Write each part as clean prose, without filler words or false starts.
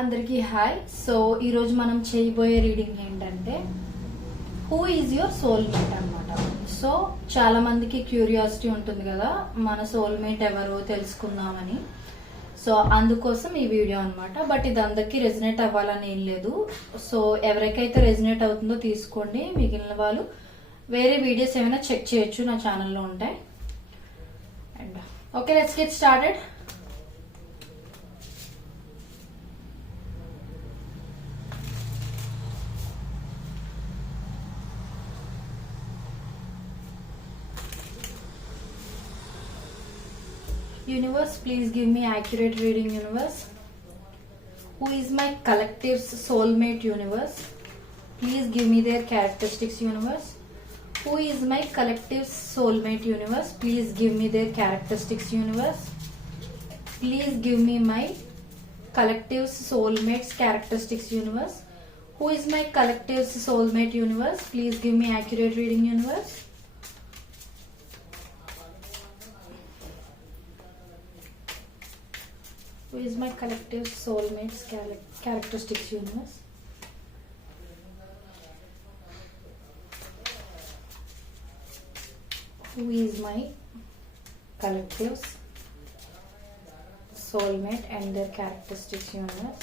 అందరికీ hi. So ఈరోజు మనం చేయబోయే రీడింగ్ ఏంటంటే హూ ఈజ్ యువర్ సోల్మేట్ అనమాట. సో చాలా మందికి క్యూరియాసిటీ ఉంటుంది కదా, మన సోల్మేట్ ఎవరో తెలుసుకుందామని. సో అందుకోసం ఈ వీడియో అనమాట. బట్ ఇది అందరికీ రెజినేట్ అవ్వాలని ఏం లేదు. సో ఎవరికైతే రెజినేట్ అవుతుందో తీసుకోండి, మిగిలిన వాళ్ళు వేరే వీడియోస్ ఏమైనా చెక్ చేయొచ్చు, నా ఛానల్లో ఉంటాయి. And okay, let's get started. Universe, please give me accurate reading. Universe, who is my collective's soulmate? Universe, please give me their characteristics. Universe, who is my collective's soulmate? Universe, please give me their characteristics. Universe, please give me my collective's soulmate's characteristics. Universe, who is my collective's soulmate? Universe, please give me accurate reading. Universe, who is my collective soulmate's characteristics? Universe, who is my collective's soulmate and their characteristics? Universe,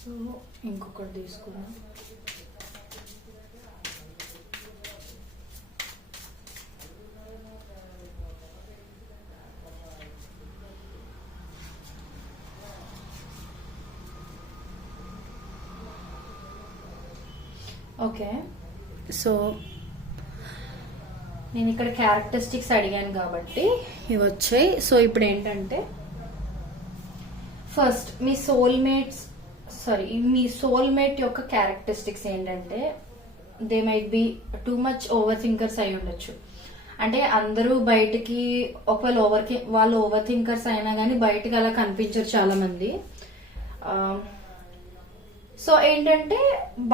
so ఇంకొకటి తీసుకున్నాం. Okay, so నేను ఇక్కడ characteristics అడిగాను కాబట్టి ఇవి వచ్చాయి. So ఇప్పుడు ఏంటంటే ఫస్ట్ మీ సోల్మేట్ యొక్క క్యారెక్టరిస్టిక్స్ ఏంటంటే they might be too much over thinkers అయి ఉండొచ్చు. అంటే అందరూ బయటికి ఒకవేళ వాళ్ళు ఓవర్ థింకర్స్ అయినా కానీ బయటకు అలా కనిపించరు చాలా మంది. సో ఏంటంటే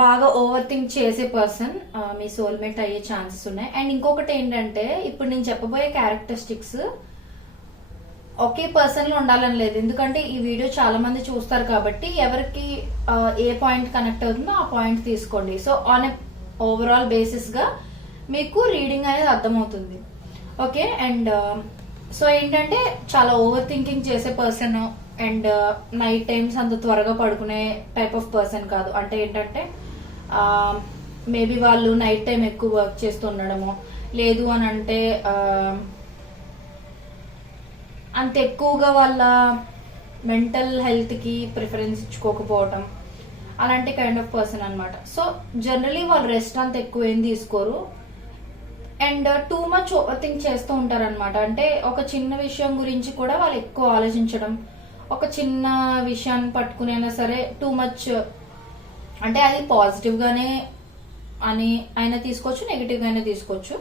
బాగా ఓవర్ థింక్ చేసే పర్సన్ మీ సోల్మేట్ అయ్యే ఛాన్సెస్ ఉన్నాయి. అండ్ ఇంకొకటి ఏంటంటే ఇప్పుడు నేను చెప్పబోయే క్యారెక్టరిస్టిక్స్ ఒకే పర్సన్ లో ఉండాలని లేదు, ఎందుకంటే ఈ వీడియో చాలా మంది చూస్తారు కాబట్టి ఎవరికి ఏ పాయింట్ కనెక్ట్ అవుతుందో ఆ పాయింట్ తీసుకోండి. So on a overall basis గా మీకు రీడింగ్ అనేది అర్థమవుతుంది. ఓకే, అండ్ సో ఏంటంటే చాలా ఓవర్ థింకింగ్ చేసే పర్సన్ అండ్ నైట్ టైమ్స్ అంత త్వరగా పడుకునే టైప్ ఆఫ్ పర్సన్ కాదు. అంటే ఏంటంటే మేబీ వాళ్ళు నైట్ టైం ఎక్కువ వర్క్ చేస్తూ ఉండడము, లేదు అని అంటే అంత ఎక్కువగా వాళ్ళ మెంటల్ హెల్త్ కి ప్రిఫరెన్స్ ఇచ్చుకోకపోవటం, అలాంటి కైండ్ ఆఫ్ పర్సన్ అనమాట. సో జనరలీ వాళ్ళు రెస్ట్ అంత ఎక్కువ ఏం తీసుకోరు and too much over think చేస్తూ ఉంటారు అనమాట. అంటే ఒక చిన్న విషయం గురించి కూడా వాళ్ళు ఎక్కువ ఆలోచించడం, ఒక చిన్న విషయాన్ని పట్టుకునైనా సరే టూ మచ్, అంటే అది పాజిటివ్ గానే అని అయినా తీసుకోవచ్చు, నెగిటివ్ గానే తీసుకోవచ్చు.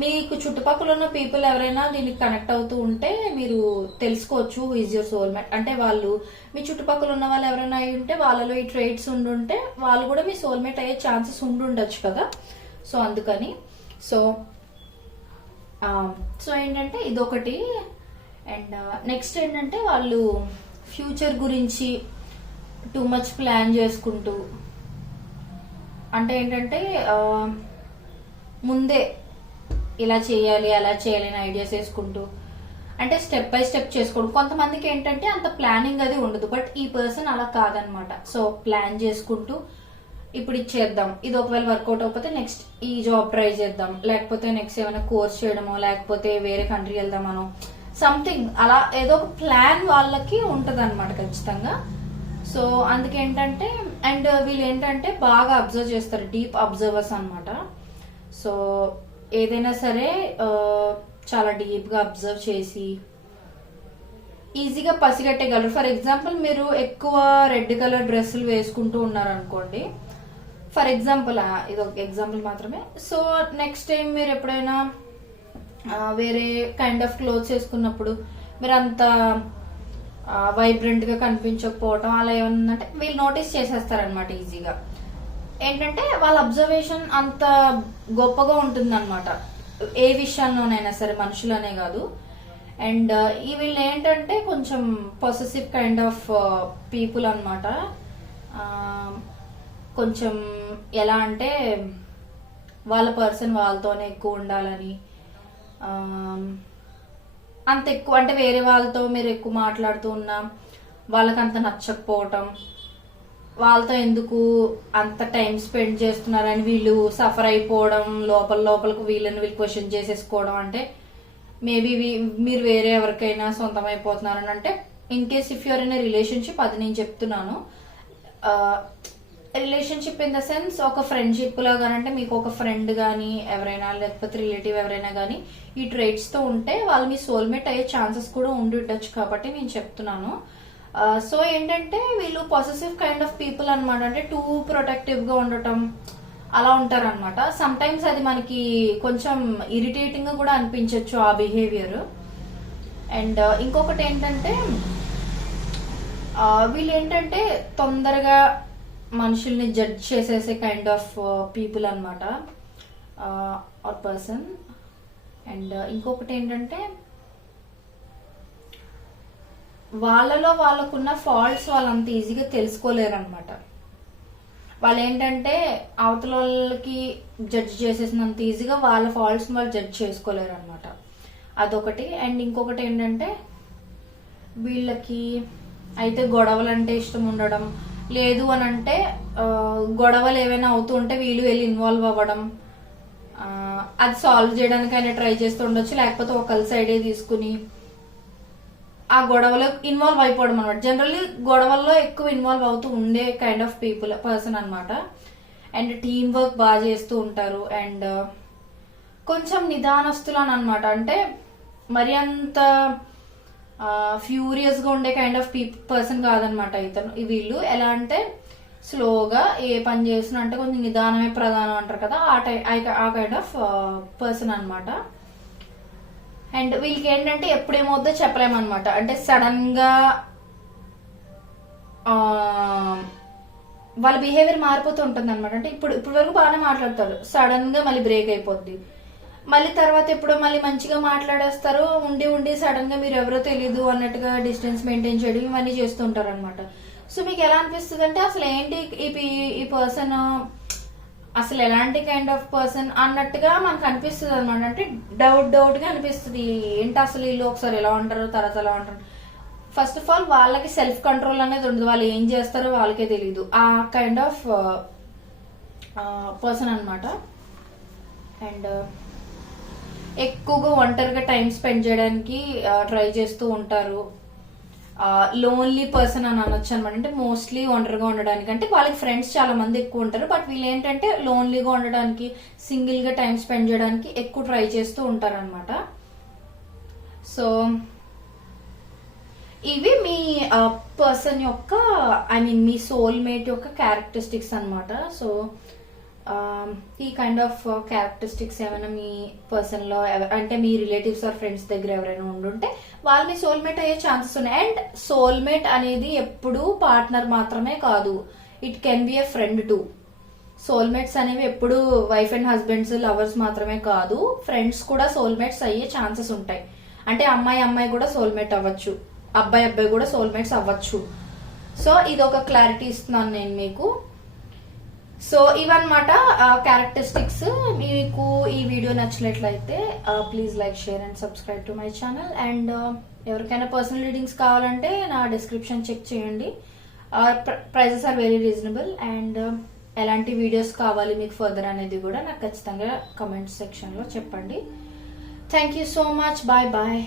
మీకు చుట్టుపక్కల ఉన్న పీపుల్ ఎవరైనా దీనికి కనెక్ట్ అవుతూ ఉంటే మీరు తెలుసుకోవచ్చు హూ ఈజ్ యువర్ సోల్మేట్. అంటే వాళ్ళు మీ చుట్టుపక్కల ఉన్న వాళ్ళు ఎవరైనా అయి ఉంటే వాళ్ళలో ఈ ట్రేట్స్ ఉండుంటే వాళ్ళు కూడా మీ సోల్మేట్ అయ్యే ఛాన్సెస్ ఉండుండొచ్చు కదా. సో అందుకని సో ఏంటంటే ఇదొకటి. అండ్ నెక్స్ట్ ఏంటంటే వాళ్ళు ఫ్యూచర్ గురించి టూ మచ్ ప్లాన్ చేసుకుంటూ, అంటే ఏంటంటే ముందే ఇలా చేయాలి అలా చేయాలి అని ఐడియాస్ వేసుకుంటూ, అంటే స్టెప్ బై స్టెప్ చేసుకోవడం. కొంతమందికి ఏంటంటే అంత ప్లానింగ్ అది ఉండదు, బట్ ఈ పర్సన్ అలా కాదనమాట. సో ప్లాన్ చేసుకుంటూ ఇప్పుడు ఇది చేద్దాం, ఇది ఒకవేళ వర్కౌట్ అవ్వకపోతే నెక్స్ట్ ఈ జాబ్ ట్రై చేద్దాం, లేకపోతే నెక్స్ట్ ఏమైనా కోర్స్ చేయడమో, లేకపోతే వేరే కంట్రీ వెళ్దామనో, సంథింగ్ అలా ఏదో ఒక ప్లాన్ వాళ్ళకి ఉంటది అనమాట ఖచ్చితంగా. సో అందుకేంటంటే అండ్ వీళ్ళు ఏంటంటే బాగా అబ్జర్వ్ చేస్తారు, డీప్ అబ్జర్వర్స్ అనమాట. సో ఏదైనా సరే చాలా డీప్ గా అబ్జర్వ్ చేసి ఈజీగా పసిగట్టేయగలరు. ఫర్ ఎగ్జాంపుల్ మీరు ఎక్కువ రెడ్ కలర్ డ్రెస్సులు వేసుకుంటూ ఉన్నారనుకోండి, ఫర్ ఎగ్జాంపుల్ ఇది ఒక ఎగ్జాంపుల్ మాత్రమే. సో నెక్స్ట్ టైం మీరు ఎప్పుడైనా వేరే కైండ్ ఆఫ్ క్లోత్స్ వేసుకున్నప్పుడు మీరు అంత వైబ్రెంట్ గా కనిపించకపోవటం అలా ఏమన్నా వీళ్ళు నోటీస్ చేసేస్తారనమాట ఈజీగా. ఏంటంటే వాళ్ళ అబ్జర్వేషన్ అంత గొప్పగా ఉంటుంది అనమాట, ఏ విషయంలోనైనా సరే, మనుషులనే కాదు. అండ్ ఈ వీళ్ళు ఏంటంటే కొంచెం పొసెసివ్ కైండ్ ఆఫ్ పీపుల్ అనమాట. కొంచెం ఎలా అంటే వాళ్ళ పర్సన్ వాళ్ళతోనే ఎక్కువ ఉండాలని, అంత ఎక్కువ అంటే వేరే వాళ్ళతో మీరు ఎక్కువ మాట్లాడుతూ ఉన్నా వాళ్ళకి అంత నచ్చకపోవటం, వాళ్ళతో ఎందుకు అంత టైం స్పెండ్ చేస్తున్నారని వీళ్ళు సఫర్ అయిపోవడం, లోపలకు వీళ్ళు క్వశ్చన్ చేసేసుకోవడం. అంటే మేబీ మీరు వేరే ఎవరికైనా సొంతం అయిపోతున్నారని, అంటే in case if you are in relationship, అది నేను చెప్తున్నాను. రిలేషన్షిప్ ఇన్ ద సెన్స్ ఒక ఫ్రెండ్షిప్ లాగానంటే మీకు ఒక ఫ్రెండ్ కానీ ఎవరైనా, లేకపోతే రిలేటివ్ ఎవరైనా కానీ ఈ ట్రేట్స్ తో ఉంటే వాళ్ళు మీ సోల్మేట్ అయ్యే ఛాన్సెస్ కూడా ఉండి ఉండొచ్చు, కాబట్టి నేను చెప్తున్నాను. సో ఏంటంటే వీళ్ళు పొసెసివ్ కైండ్ ఆఫ్ పీపుల్ అనమాట. అంటే టూ ప్రొటెక్టివ్ గా ఉండటం అలా ఉంటారు అనమాట. సమ్ టైమ్స్ అది మనకి కొంచెం ఇరిటేటింగ్ గా కూడా అనిపించవచ్చు ఆ బిహేవియర్. అండ్ ఇంకొకటి ఏంటంటే వీళ్ళు ఏంటంటే తొందరగా మనుషుల్ని జడ్జ్ చేసేసే కైండ్ ఆఫ్ పీపుల్ అనమాట, ఆర్ పర్సన్. అండ్ ఇంకొకటి ఏంటంటే వాళ్ళలో వాళ్ళకున్న ఫాల్ట్స్ వాళ్ళు అంత ఈజీగా తెలుసుకోలేరు అనమాట. వాళ్ళు ఏంటంటే అవతల వాళ్ళకి జడ్జ్ చేసేసినంత ఈజీగా వాళ్ళ ఫాల్ట్స్ వాళ్ళు జడ్జ్ చేసుకోలేరు అనమాట, అదొకటి. అండ్ ఇంకొకటి ఏంటంటే వీళ్ళకి అయితే గొడవలు అంటే ఇష్టం ఉండడం లేదు అని అంటే, గొడవలు ఏవైనా అవుతూ ఉంటే వీళ్ళు వెళ్ళి ఇన్వాల్వ్ అవ్వడం, అది సాల్వ్ చేయడానికైనా ట్రై చేస్తూ ఉండొచ్చు, లేకపోతే ఒకరి సైడే తీసుకుని ఆ గొడవలో ఇన్వాల్వ్ అయిపోవడం అనమాట. జనరల్లీ గొడవల్లో ఎక్కువ ఇన్వాల్వ్ అవుతూ ఉండే కైండ్ ఆఫ్ పర్సన్ అనమాట. అండ్ టీమ్ వర్క్ బాగా చేస్తూ ఉంటారు. అండ్ కొంచెం నిదానస్తులు అని అనమాట. అంటే మరి అంత ఫ్యూరియస్ గా ఉండే కైండ్ ఆఫ్ పర్సన్ కాదనమాట ఇతను. వీళ్ళు ఎలా అంటే స్లోగా ఏ పని చేస్తున్నా అంటే కొంచెం నిదానమే ప్రధానం అంటారు కదా, ఆ కైండ్ ఆఫ్ పర్సన్ అనమాట. అండ్ వీళ్ళకి ఏంటంటే ఎప్పుడేమవుద్దో చెప్పలేమన్నమాట. అంటే సడన్ గా వాళ్ళ బిహేవియర్ మారిపోతూ ఉంటుంది అనమాట. అంటే ఇప్పుడు వరకు బాగానే మాట్లాడతారు, సడన్ గా మళ్ళీ బ్రేక్ అయిపోద్ది, మళ్ళీ తర్వాత ఎప్పుడో మళ్ళీ మంచిగా మాట్లాడేస్తారు, ఉండి సడన్ గా మీరు ఎవరో తెలీదు అన్నట్టుగా డిస్టెన్స్ మెయింటైన్ చేయడం ఇవన్నీ చేస్తుంటారు అనమాట. సో మీకు ఎలా అనిపిస్తుంది అంటే అసలు ఏంటి ఈ పర్సన్, అసలు ఎలాంటి కైండ్ ఆఫ్ పర్సన్ అన్నట్టుగా మనకు అనిపిస్తుంది అనమాట. అంటే డౌట్ గా అనిపిస్తుంది, ఏంటి అసలు వీళ్ళు ఒకసారి ఎలా ఉంటారు తర్వాత ఎలా ఉంటారు. ఫస్ట్ ఆఫ్ ఆల్ వాళ్ళకి సెల్ఫ్ కంట్రోల్ అనేది ఉండదు, వాళ్ళు ఏం చేస్తారో వాళ్ళకే తెలీదు, ఆ కైండ్ ఆఫ్ పర్సన్ అనమాట. అండ్ ఎక్కువగా ఒంటరిగా టైం స్పెండ్ చేయడానికి ట్రై చేస్తూ ఉంటారు. లోన్లీ పర్సన్ అని అనొచ్చు అనమాట. అంటే మోస్ట్లీ ఒంటరిగా ఉండడానికి, అంటే వాళ్ళకి ఫ్రెండ్స్ చాలా మంది ఎక్కువ ఉంటారు, బట్ వీళ్ళు ఏంటంటే లోన్లీగా ఉండడానికి, సింగిల్ గా టైం స్పెండ్ చేయడానికి ఎక్కువ ట్రై చేస్తూ ఉంటారు అనమాట. సో ఇవి మీ పర్సన్ యొక్క, ఐ మీన్ మీ సోల్మేట్ యొక్క క్యారెక్టరిస్టిక్స్ అనమాట. సో ఈ కైండ్ ఆఫ్ క్యారెక్టరిస్టిక్స్ ఏమైనా మీ పర్సన్ లో అంటే మీ రిలేటివ్స్ ఆర్ ఫ్రెండ్స్ దగ్గర ఎవరైనా ఉండుంటే వాళ్ళు మీ సోల్మేట్ అయ్యే ఛాన్సెస్ ఉన్నాయి. అండ్ సోల్మేట్ అనేది ఎప్పుడు పార్ట్నర్ మాత్రమే కాదు, it can be a friend to. Soulmates అనేవి ఎప్పుడు వైఫ్ అండ్ హస్బెండ్స్ లవర్స్ మాత్రమే కాదు, ఫ్రెండ్స్ కూడా సోల్మేట్స్ అయ్యే ఛాన్సెస్ ఉంటాయి. అంటే అమ్మాయి కూడా సోల్మేట్ అవ్వచ్చు, అబ్బాయి కూడా సోల్మేట్స్ అవ్వచ్చు. సో ఇది ఒక క్లారిటీ ఇస్తున్నాను నేను మీకు. సో ఇవన్నమాట క్యారెక్టరిస్టిక్స్. మీకు ఈ వీడియో నచ్చినట్లయితే please like, share and subscribe to my channel. And ఎవరికైనా పర్సనల్ రీడింగ్స్ కావాలంటే నా డిస్క్రిప్షన్ చెక్ చేయండి, prices are very reasonable. And ఎలాంటి వీడియోస్ కావాలి మీకు ఫర్దర్ అనేది కూడా నాకు ఖచ్చితంగా కమెంట్ సెక్షన్ లో చెప్పండి. Thank you so much, bye bye.